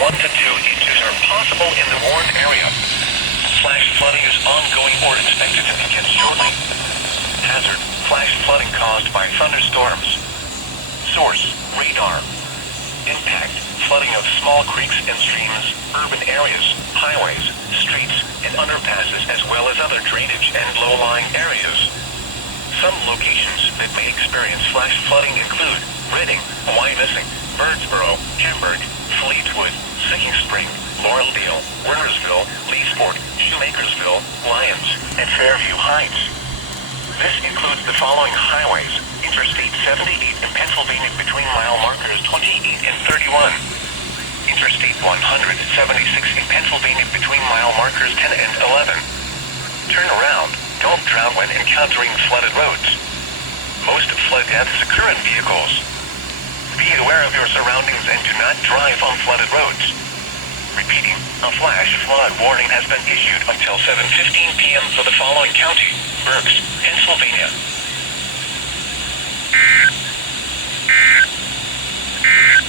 1 to 2 inches are possible in the warned area. Flash flooding is ongoing or expected to begin shortly. Hazard: flash flooding caused by thunderstorms. Source: radar. Impact: flooding of small creeks and streams, urban areas, highways, streets, and underpasses, as well as other drainage and low-lying areas. Some locations that may experience flash flooding include Reading, Wyomissing, Birdsboro, Hamburg, Fleetwood, Sinking Spring, Laureldale, Wernersville, Leesport, Shoemakersville, Lyons, and Fairview Heights. This includes the following highways: Interstate 78 in Pennsylvania between mile markers 28 and 31. Interstate 176 in Pennsylvania between mile markers 10 and 11. Turn around. Don't drown when encountering flooded roads. Most flood deaths occur in vehicles. Be aware of your surroundings and do not drive on flooded roads. Repeating, a flash flood warning has been issued until 7:15 p.m. for the following county: Berks, Pennsylvania,